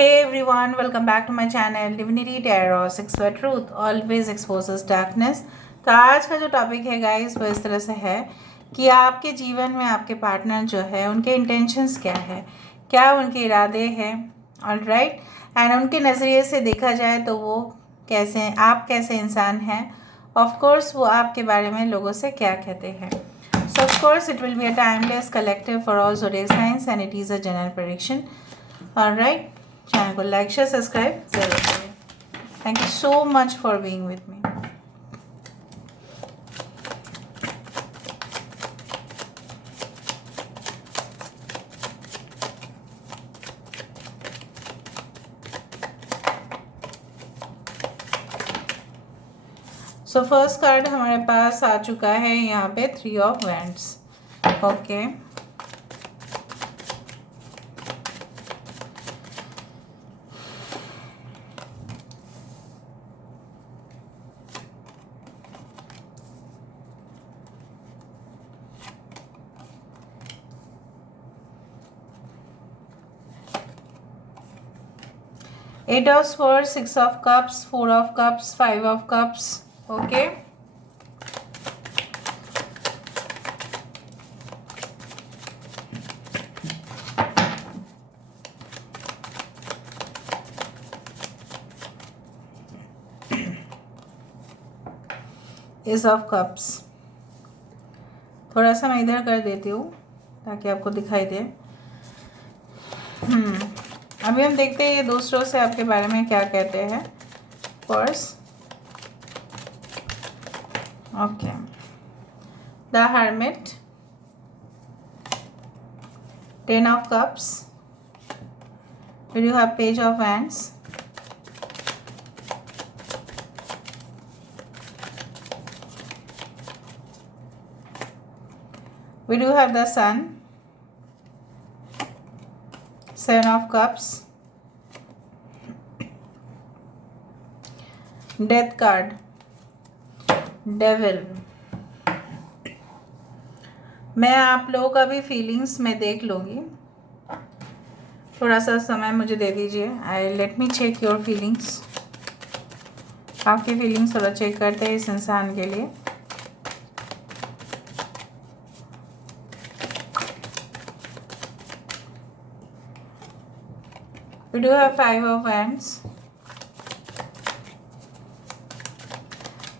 Hey everyone, welcome back to my channel Divinity Tarot 6 where truth always exposes darkness। तो आज का जो topic है गाइस वो इस तरह से है कि आपके जीवन में आपके पार्टनर जो है उनके इंटेंशंस क्या है, क्या उनके इरादे हैं, ऑलराइट। एंड उनके नज़रिए से देखा जाए तो वो कैसे, आप कैसे इंसान हैं, ऑफ कोर्स वो आपके बारे में लोगों से क्या कहते हैं। So of course it will be a timeless collective for all zodiac signs and it is a general prediction. Alright, channel को लाइक शेयर सब्सक्राइब ज़रूर करें। Thank you so much for being with me. So first card हमारे पास आ चुका है यहाँ पे 3 of wands. Okay, eight of swords, 6 of cups, 4 of cups, 5 of cups. Okay, ace of cups. थोड़ा सा मैं इधर कर देती हूँ ताकि आपको दिखाई दे। अभी हम देखते हैं ये दूसरों से आपके बारे में क्या कहते हैं। First, okay, the hermit, 10 of cups, फिर you have page of wands, we do have the sun, 7 of cups, death card, devil। मैं आप लोगों का भी फीलिंग्स में देख लूँगी, थोड़ा सा समय मुझे दे दीजिए। I let me check your feelings. आपकी फीलिंग्स थोड़ा चेक करते हैं इस इंसान के लिए। We do have 5 of wands।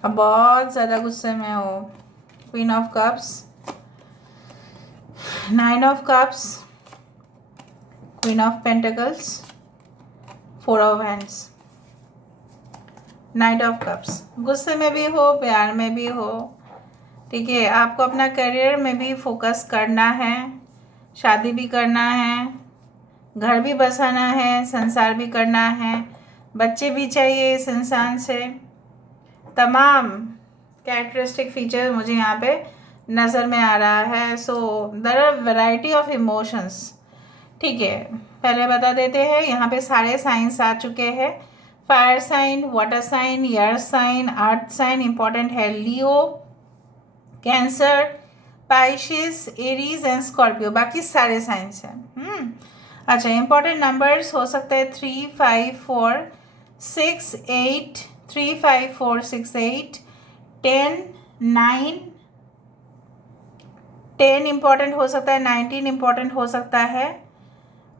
अब बहुत ज़्यादा गुस्से में हो। Queen of cups, 9 of cups, queen of pentacles, 4 of hands, night of cups. गुस्से में भी हो, प्यार में भी हो, ठीक है। आपको अपना करियर में भी फोकस करना है, शादी भी करना है, घर भी बसाना है, संसार भी करना है, बच्चे भी चाहिए इस इंसान से। तमाम कैरेक्टरिस्टिक फीचर मुझे यहाँ पे नज़र में आ रहा है। So there are variety of emotions, ठीक है। पहले बता देते हैं, यहाँ पे सारे साइंस आ चुके हैं। Fire sign, water sign, air sign, earth sign important है। Leo, Cancer, Pisces, Aries and Scorpio, बाकी सारे साइंस हैं। अच्छा, इंपॉर्टेंट नंबर्स हो सकते हैं 3, 5, 4, 6, 8, 3, 5, 4, 6, 8, 10, 9, 10 इम्पॉर्टेंट हो सकता है, 19 इम्पॉर्टेंट हो सकता है।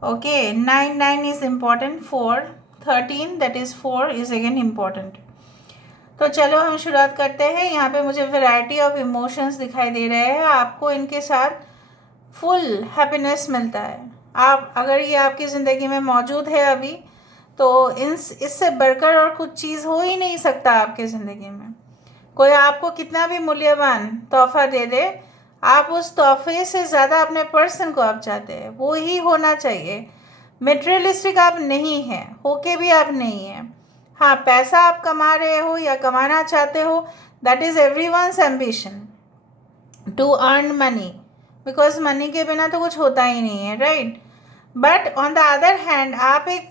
Okay, 9, 9 is important, 4, 13 that is 4 is again important. तो चलो हम शुरुआत करते हैं। यहाँ पे मुझे वैरायटी ऑफ इमोशंस दिखाई दे रहे हैं। आपको इनके साथ फुल हैप्पीनेस मिलता है। आप अगर ये आपकी ज़िंदगी में मौजूद है अभी, तो इससे बढ़कर और कुछ चीज़ हो ही नहीं सकता आपकी ज़िंदगी में। कोई आपको कितना भी मूल्यवान तोहफा दे दे, आप उस तोहफे से ज़्यादा अपने पर्सन को आप चाहते हैं, वो ही होना चाहिए। मटेरियलिस्टिक आप नहीं हैं, होके भी आप नहीं हैं। हाँ, पैसा आप कमा रहे हो या कमाना चाहते हो, that is everyone's ambition to earn money, because money के बिना तो कुछ होता ही नहीं है, right. But on the other hand आप एक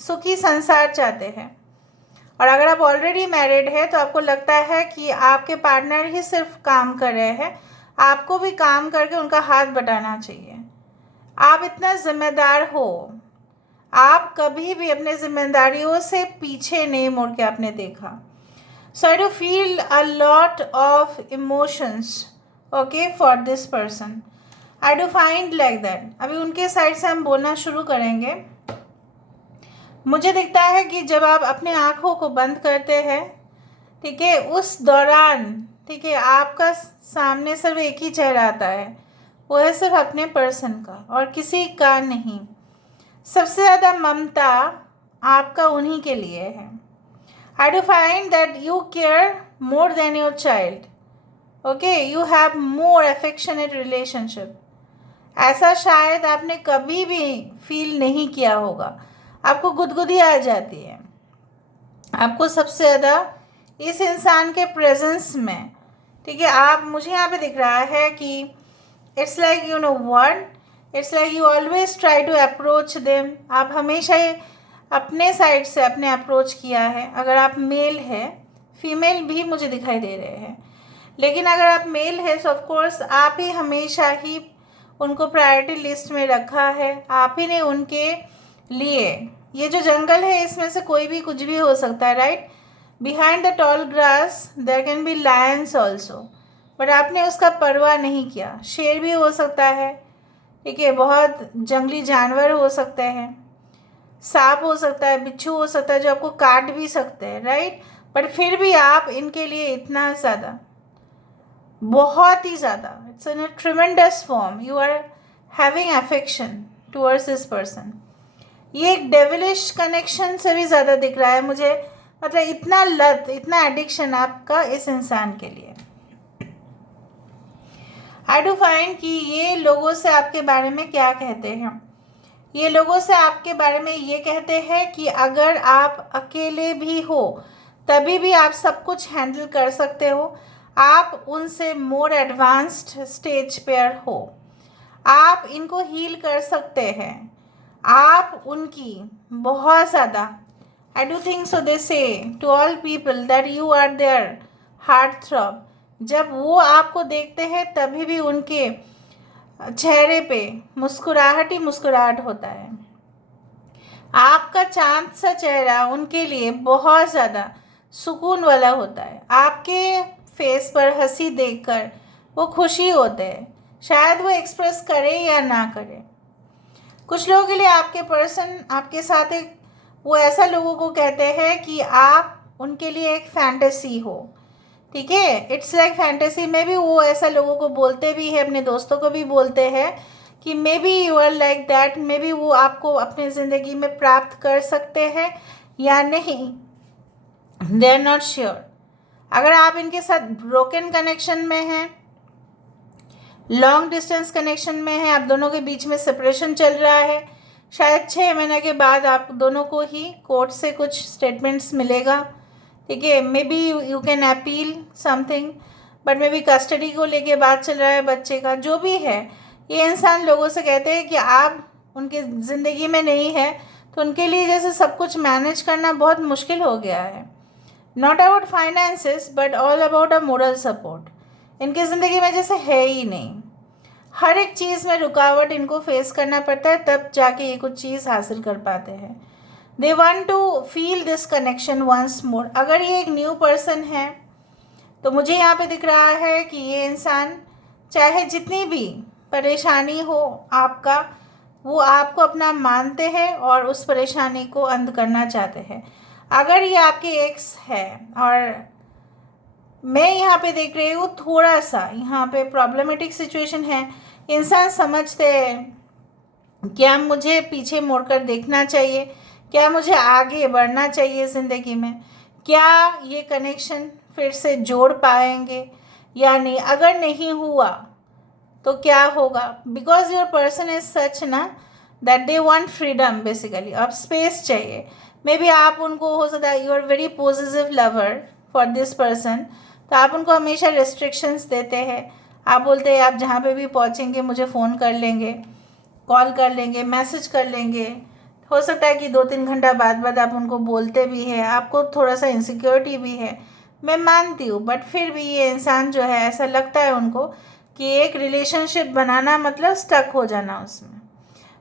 सुखी संसार चाहते हैं। और अगर आप ऑलरेडी मैरिड है तो आपको लगता है कि आपके पार्टनर ही सिर्फ काम कर रहे हैं, आपको भी काम करके उनका हाथ बटाना चाहिए। आप इतना जिम्मेदार हो, आप कभी भी अपने जिम्मेदारियों से पीछे नहीं मुड़ के आपने देखा. So I do feel a lot of emotions, okay, for this person. I do find like that. अभी उनके साइड से हम बोलना शुरू करेंगे. मुझे दिखता है कि जब आप अपने आँखों को बंद करते हैं, ठीक है, उस दौरान, ठीक है, आपका सामने सिर्फ एक ही चेहरा आता है, वो है सिर्फ अपने पर्सन का और किसी का नहीं. सबसे ज़्यादा ममता आपका उन्हीं के लिए है. I do find that you care more than your child. Okay, you have more affectionate relationship. ऐसा शायद आपने कभी भी फील नहीं किया होगा. आपको गुदगुदी आ जाती है. आपको सबसे ज़्यादा इस इंसान के प्रेजेंस में, ठीक है, आप, मुझे यहाँ पे दिख रहा है कि it's like you know what, it's like you always try to approach them. आप हमेशा ही अपने साइड से अपने अप्रोच किया है. अगर आप मेल है, फीमेल भी मुझे दिखाई दे रहे हैं, लेकिन अगर आप मेल है तो ऑफकोर्स आप ही हमेशा ही उनको प्रायोरिटी लिस्ट में रखा है. आप ही ने उनके लिए, ये जो जंगल है इसमें से कोई भी कुछ भी हो सकता है, right. Behind the tall grass there can be lions also, but आपने उसका परवाह नहीं किया. शेर भी हो सकता है, ठीक है, बहुत जंगली जानवर हो सकते हैं, सांप हो सकता है, बिच्छू हो सकता है जो आपको काट भी सकते हैं, राइट. बट फिर भी आप इनके लिए इतना ज़्यादा, बहुत ही ज़्यादा, it's in a tremendous form, you are having affection towards this person. ये एक डेविलिश कनेक्शन से भी ज़्यादा दिख रहा है मुझे. मतलब इतना लत, इतना एडिक्शन आपका इस इंसान के लिए. आई डू फाइंड कि ये लोगों से आपके बारे में क्या कहते हैं. ये लोगों से आपके बारे में ये कहते हैं कि अगर आप अकेले भी हो तभी भी आप सब कुछ हैंडल कर सकते हो. आप उनसे मोर एडवांस्ड स्टेज पर हो. आप इनको हील कर सकते हैं. आप उनकी बहुत ज़्यादा, I do think so, they say to all people that you are their heartthrob. जब वो आपको देखते हैं तभी भी उनके चेहरे पे मुस्कुराहट ही मुस्कुराहट होता है. आपका चांद सा चेहरा उनके लिए बहुत ज़्यादा सुकून वाला होता है. आपके फेस पर हंसी देखकर वो खुशी होते हैं. शायद वो एक्सप्रेस करे या ना करे. कुछ लोगों के लिए आपके पर्सन आपके साथ एक, वो ऐसा लोगों को कहते हैं कि आप उनके लिए एक फैंटेसी हो, ठीक है. इट्स लाइक फैंटेसी में भी वो ऐसा लोगों को बोलते भी है, अपने दोस्तों को भी बोलते हैं कि maybe you are like that, maybe वो आपको अपनी ज़िंदगी में प्राप्त कर सकते हैं या नहीं, दे आर नॉट श्योर. अगर आप इनके साथ ब्रोकन कनेक्शन में हैं, लॉन्ग डिस्टेंस कनेक्शन में है, आप दोनों के बीच में सेपरेशन चल रहा है, शायद 6 महीने के बाद आप दोनों को ही कोर्ट से कुछ स्टेटमेंट्स मिलेगा, ठीक है. May be you can appeal something, but may be custody को लेके बात चल रहा है बच्चे का. जो भी है, ये इंसान लोगों से कहते हैं कि आप उनके ज़िंदगी में नहीं है तो उनके लिए जैसे सब कुछ मैनेज करना बहुत मुश्किल हो गया है. Not about finances but all about a moral support. इनकी ज़िंदगी में जैसे है ही नहीं. हर एक चीज़ में रुकावट इनको फेस करना पड़ता है, तब जाके ये कुछ चीज़ हासिल कर पाते हैं. They want to feel this connection once more. अगर ये एक न्यू पर्सन है तो मुझे यहाँ पे दिख रहा है कि ये इंसान चाहे जितनी भी परेशानी हो आपका, वो आपको अपना मानते हैं और उस परेशानी को अंत करना चाहते हैं. अगर ये आपके एक्स है, और मैं यहाँ पे देख रही हूँ थोड़ा सा यहाँ पे प्रॉब्लमेटिक सिचुएशन है. इंसान समझते हैं क्या मुझे पीछे मुड़कर देखना चाहिए, क्या मुझे आगे बढ़ना चाहिए ज़िंदगी में, क्या ये कनेक्शन फिर से जोड़ पाएंगे या नहीं. अगर नहीं हुआ तो क्या होगा. Because your person is such ना that they want freedom basically. अब स्पेस चाहिए. मे बी आप उनको, हो सकता है you are very positive lover for this person, तो आप उनको हमेशा रेस्ट्रिक्शंस देते हैं. आप बोलते हैं आप जहाँ पे भी पहुँचेंगे मुझे फ़ोन कर लेंगे, कॉल कर लेंगे, मैसेज कर लेंगे. हो सकता है कि 2-3 घंटा बाद आप उनको बोलते भी हैं. आपको थोड़ा सा इनसिक्योरिटी भी है, मैं मानती हूँ, बट फिर भी ये इंसान जो है, ऐसा लगता है उनको कि एक रिलेशनशिप बनाना मतलब स्टक हो जाना उसमें.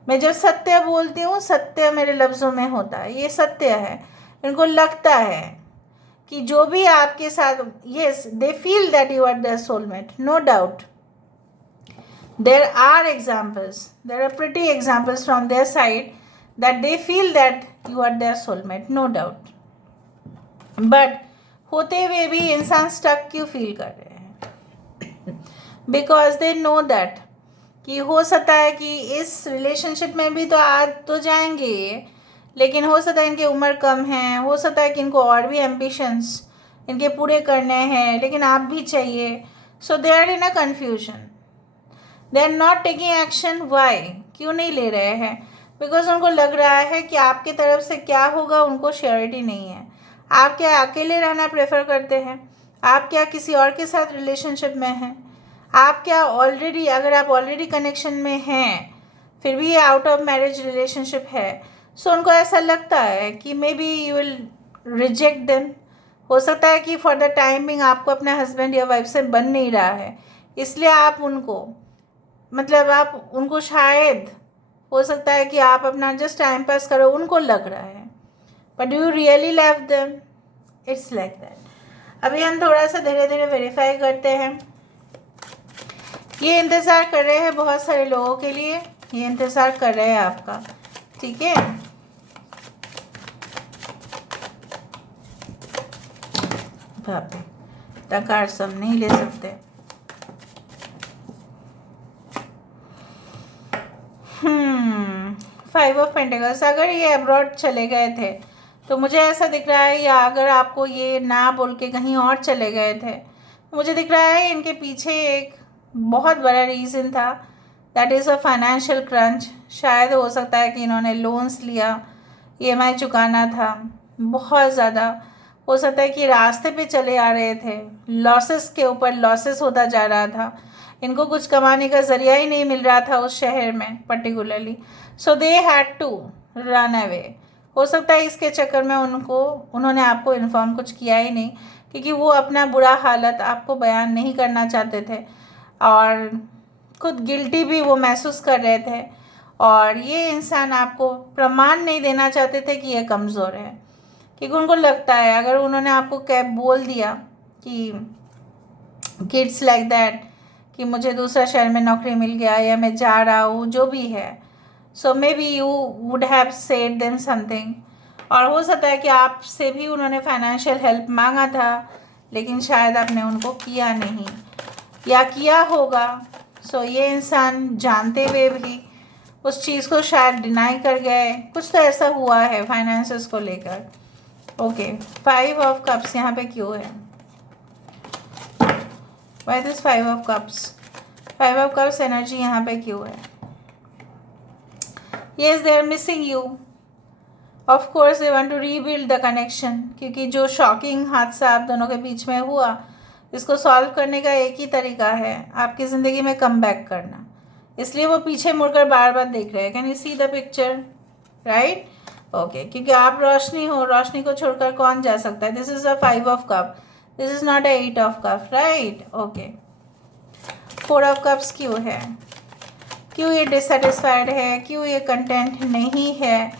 मैं जब सत्य बोलती हूँ, सत्य मेरे लफ्ज़ों में होता है, ये सत्य है। इनको लगता है कि जो भी आपके साथ, yes they feel that you are their soulmate, no doubt. There are examples, there are pretty examples from their side that they feel that you are their soulmate, no doubt. But होते हुए भी इंसान stuck क्यों feel कर रहे हैं? Because they know that कि हो सकता है कि इस रिलेशनशिप में भी तो आज तो जाएंगे ये, लेकिन हो सकता है इनकी उम्र कम है, हो सकता है कि इनको और भी एम्बिशंस इनके पूरे करने हैं, लेकिन आप भी चाहिए। So they are in a confusion, they are not taking action. Why, क्यों नहीं ले रहे हैं? बिकॉज उनको लग रहा है कि आपकी तरफ से क्या होगा उनको श्योरिटी नहीं है। आप क्या अकेले रहना प्रेफर करते हैं? आप क्या किसी और के साथ रिलेशनशिप में हैं? आप क्या ऑलरेडी, अगर आप ऑलरेडी कनेक्शन में हैं फिर भी ये आउट ऑफ मैरिज रिलेशनशिप है, सो उनको ऐसा लगता है कि maybe you will reject them. हो सकता है कि फॉर द टाइमिंग आपको अपने हस्बैंड या वाइफ से बन नहीं रहा है, इसलिए आप उनको, मतलब आप उनको शायद, हो सकता है कि आप अपना जस्ट टाइम पास करो, उनको लग रहा है, but do you really love them? It's like that. अभी हम थोड़ा सा धीरे धीरे वेरीफाई करते हैं। ये इंतज़ार कर रहे हैं बहुत सारे लोगों के लिए, ये इंतज़ार कर रहे हैं आपका, ठीक है? बाप रे, तकार सब नहीं ले सकते। 5 ऑफ पेंटिकल्स, अगर ये अब्रॉड चले गए थे तो मुझे ऐसा दिख रहा है, या अगर आपको ये ना बोल के कहीं और चले गए थे तो मुझे दिख रहा है इनके पीछे एक बहुत बड़ा रीज़न था, that is a financial crunch. शायद हो सकता है कि इन्होंने लोन्स लिया, EMI चुकाना था, बहुत ज़्यादा हो सकता है कि रास्ते पे चले आ रहे थे, लॉसेस के ऊपर लॉसेस होता जा रहा था, इनको कुछ कमाने का ज़रिया ही नहीं मिल रहा था उस शहर में particularly, so they had to run away. हो सकता है इसके चक्कर में उन्होंने आपको इन्फॉर्म कुछ किया ही नहीं, क्योंकि वो अपना बुरा हालत आपको बयान नहीं करना चाहते थे और खुद गिल्टी भी वो महसूस कर रहे थे, और ये इंसान आपको प्रमाण नहीं देना चाहते थे कि ये कमज़ोर है, क्योंकि उनको लगता है अगर उन्होंने आपको कैब बोल दिया कि किड्स लाइक दैट कि मुझे दूसरा शहर में नौकरी मिल गया या मैं जा रहा हूँ, जो भी है, so maybe you would have said them something. और हो सकता है कि आपसे भी उन्होंने फाइनेंशियल हेल्प मांगा था, लेकिन शायद आपने उनको किया नहीं या किया होगा। सो ये इंसान जानते हुए भी उस चीज़ को शायद डिनाई कर गए, कुछ तो ऐसा हुआ है फाइनेंसेस को लेकर। ओके, 5 ऑफ कप्स यहाँ पे क्यों है? Why this 5 of cups? 5 of cups energy यहाँ पे क्यों है? Yes, they are missing you. Of course they want to rebuild the connection, क्योंकि जो शॉकिंग हादसा आप दोनों के बीच में हुआ, इसको सॉल्व करने का एक ही तरीका है, आपकी ज़िंदगी में कम बैक करना। इसलिए वो पीछे मुड़कर बार बार देख रहे हैं। Can you see the picture? Right, okay, क्योंकि आप रोशनी हो, रोशनी को छोड़कर कौन जा सकता है? This is a 5 of cup, this is not a 8 of cup, right? Okay, 4 of cups क्यों है? क्यों ये डिससेटिस्फाइड है? क्यों ये कंटेंट नहीं है?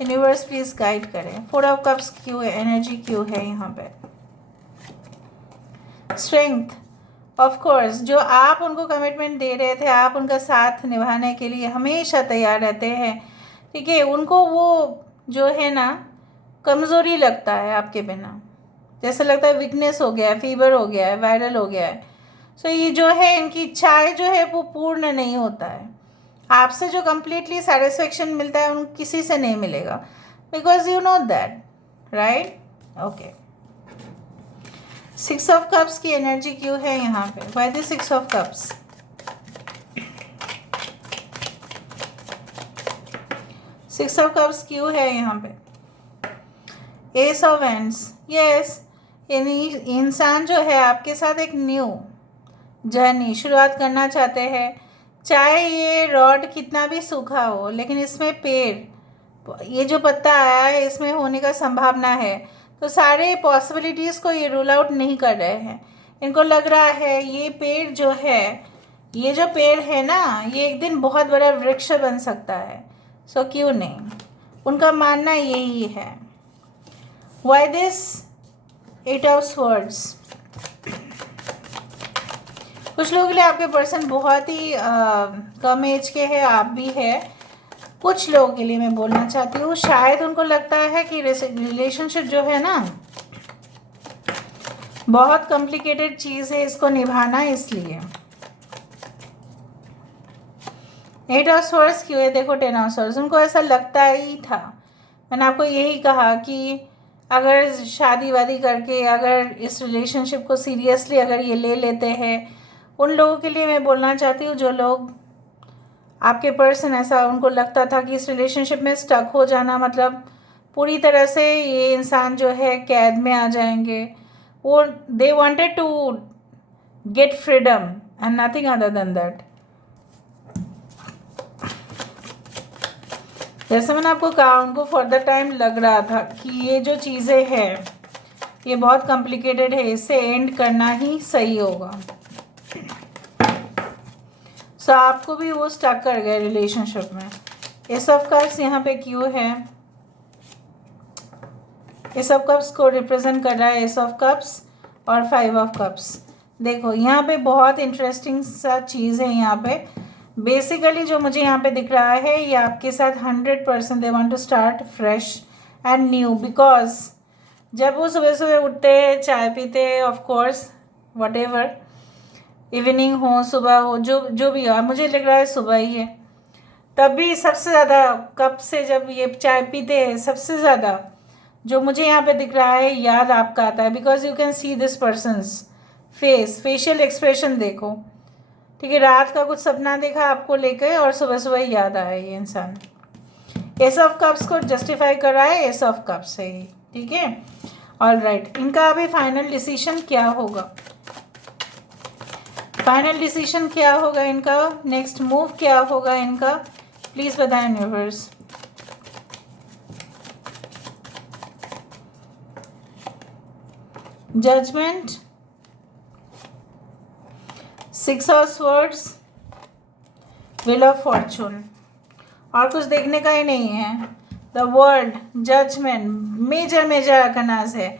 यूनिवर्स प्लीज गाइड करें। 4 ऑफ कप्स क्यों है? एनर्जी क्यों है यहाँ पे? स्ट्रेंथ, ऑफ कोर्स जो आप उनको कमिटमेंट दे रहे थे, आप उनका साथ निभाने के लिए हमेशा तैयार रहते हैं, ठीक है? उनको वो जो है ना कमज़ोरी लगता है आपके बिना, जैसे लगता है वीकनेस हो गया है, फीवर हो गया है, वायरल हो गया है। सो ये जो है इनकी इच्छाएं जो है वो पूर्ण नहीं होता है। आपसे जो कम्प्लीटली सेटिस्फेक्शन मिलता है उन किसी से नहीं मिलेगा, because you know that, right? Okay, 6 of cups की एनर्जी क्यों है यहाँ पे? Why the 6 of cups? 6 of cups क्यों है यहाँ पे? एस ऑफ वैंड्स, यस, यानी इंसान जो है आपके साथ एक न्यू जर्नी शुरुआत करना चाहते हैं। चाहे ये रॉड कितना भी सूखा हो, लेकिन इसमें पेड़, ये जो पत्ता आया है इसमें होने का संभावना है, तो सारे पॉसिबिलिटीज़ को ये रूल आउट नहीं कर रहे हैं। इनको लग रहा है ये पेड़ जो है ये जो पेड़ है ना, ये एक दिन बहुत बड़ा वृक्ष बन सकता है। सो क्यों नहीं, उनका मानना यही है। Why this 8 of swords. कुछ लोगों के लिए आपके पर्सन बहुत ही कम एज के हैं, आप भी है। कुछ लोगों के लिए मैं बोलना चाहती हूँ, शायद उनको लगता है कि रिलेशनशिप जो है ना बहुत कॉम्प्लिकेटेड चीज़ है, इसको निभाना, इसलिए 8 ऑफ स्वर्ड्स क्यों है? देखो 10 ऑफ स्वर्ड्स, उनको ऐसा लगता ही था। मैंने आपको यही कहा कि अगर शादी वादी करके अगर इस रिलेशनशिप को सीरियसली अगर ये ले लेते हैं, उन लोगों के लिए मैं बोलना चाहती हूँ जो लोग आपके पर्सन ऐसा उनको लगता था कि इस रिलेशनशिप में स्टक हो जाना मतलब पूरी तरह से ये इंसान जो है कैद में आ जाएंगे। वो they wanted to get freedom and nothing other than that. जैसे मैंने आपको कहा, उनको फॉर द टाइम लग रहा था कि ये जो चीज़ें हैं ये बहुत कॉम्प्लिकेटेड है, इसे एंड करना ही सही होगा। सो आपको भी वो स्टक कर गए रिलेशनशिप में। एस ऑफ कप्स यहाँ पे क्यों है? एस ऑफ कप्स को रिप्रेजेंट कर रहा है एस ऑफ कप्स और 5 ऑफ कप्स। देखो यहाँ पे बहुत इंटरेस्टिंग सा चीज़ है। यहाँ पे बेसिकली जो मुझे यहाँ पे दिख रहा है, ये आपके साथ 100% they want to start fresh and new. Because जब वो सुबह सुबह उठते हैं, चाय पीते हैं, of course whatever, evening हो सुबह हो, जो भी हो, मुझे लग रहा है सुबह ही है, तब भी सबसे ज़्यादा कप से जब ये चाय पीते हैं, सबसे ज़्यादा जो मुझे यहाँ पे दिख रहा है याद आपका आता है। Because you can see this persons facial expression देखो, ठीक है। रात का कुछ सपना देखा आपको लेकर और सुबह सुबह याद आया ये इंसान। एस ऑफ कप्स को जस्टिफाई कर रहा है, एस ऑफ कप्स है ये, ठीक है। ऑल राइट, इनका अभी फाइनल डिसीजन क्या होगा? फाइनल डिसीजन क्या होगा इनका? नेक्स्ट मूव क्या होगा इनका? प्लीज़ बताएं universe. Judgement, 6 of swords, wheel of fortune, और कुछ देखने का ही नहीं है। The world, judgement, major arcanas है।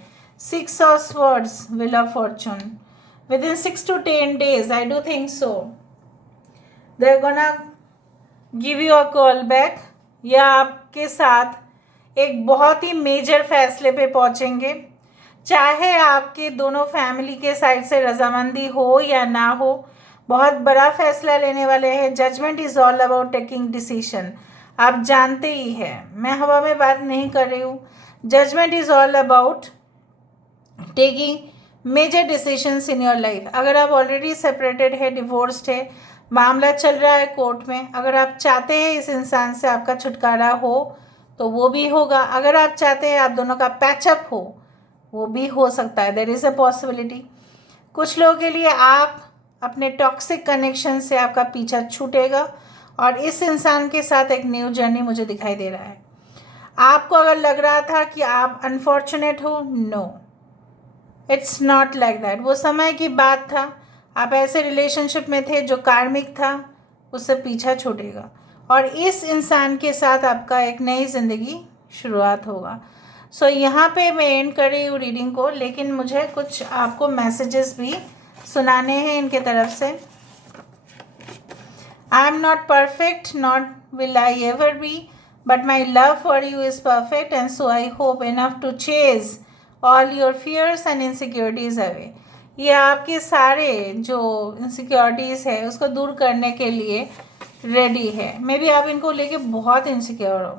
6 of swords, wheel of fortune. Within 6 to 10 days, I do think so, they're gonna give you a call back, या आपके साथ एक बहुत ही मेजर फैसले पे पहुंचेंगे। चाहे आपके दोनों फैमिली के साइड से रजामंदी हो या ना हो, बहुत बड़ा फैसला लेने वाले हैं। Judgement is all about taking decision. आप जानते ही हैं, मैं हवा में बात नहीं कर रही हूँ। Judgement is all about taking major decisions in your life. अगर आप ऑलरेडी सेपरेटेड है, डिवोर्स्ड है, मामला चल रहा है कोर्ट में, अगर आप चाहते हैं इस इंसान से आपका छुटकारा हो तो वो भी होगा। अगर आप चाहते हैं आप दोनों का पैचअप हो, वो भी हो सकता है। There is a possibility. कुछ लोगों के लिए आप अपने टॉक्सिक कनेक्शन से आपका पीछा छूटेगा और इस इंसान के साथ एक न्यू जर्नी मुझे दिखाई दे रहा है। आपको अगर लग रहा था कि आप अनफॉर्चुनेट हो, no, it's not like that. वो समय की बात था, आप ऐसे रिलेशनशिप में थे जो कार्मिक था, उससे पीछा छूटेगा और इस इंसान के साथ आपका एक नई ज़िंदगी शुरुआत होगा। सो यहाँ पे मैं एंड कर रही हूँ रीडिंग को, लेकिन मुझे कुछ आपको मैसेजेस भी सुनाने हैं इनके तरफ से। I am not perfect, not will I ever be, but my love for you is perfect and so I hope enough to chase all your fears and insecurities away. ये आपके सारे जो इनसिक्योरिटीज़ है उसको दूर करने के लिए रेडी है। मे बी आप इनको लेके बहुत इनसिक्योर हो,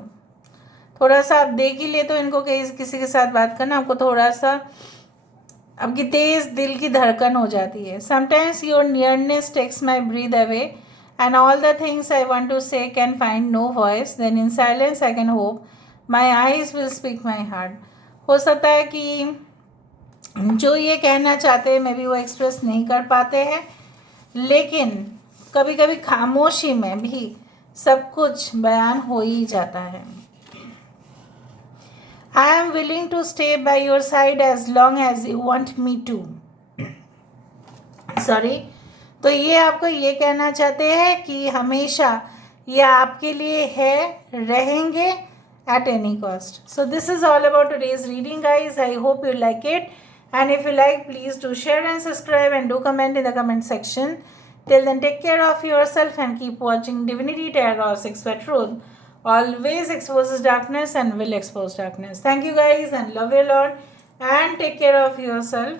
थोड़ा सा आप देख ही ले तो इनको किसी के साथ बात करना आपको थोड़ा सा आपकी तेज़ दिल की धड़कन हो जाती है। Sometimes your nearness takes my breath away and all the things I want to say can find no voice, then in silence I can hope my eyes will speak my heart. हो सकता है कि जो ये कहना चाहते हैं may be वो एक्सप्रेस नहीं कर पाते हैं, लेकिन कभी कभी खामोशी में भी सब कुछ बयान हो ही जाता है। I am willing to stay by your side as long as you want me to. Sorry. तो ये आपको ये कहना चाहते हैं कि हमेशा ये आपके लिए है, रहेंगे at any cost. So this is all about today's reading, guys. I hope you like it, and if you like, please do share and subscribe and do comment in the comment section. Till then, take care of yourself and keep watching Divinity Tarot 6 for Truth. Always exposes darkness and will expose darkness. Thank you, guys, and love you a lot, and take care of yourself.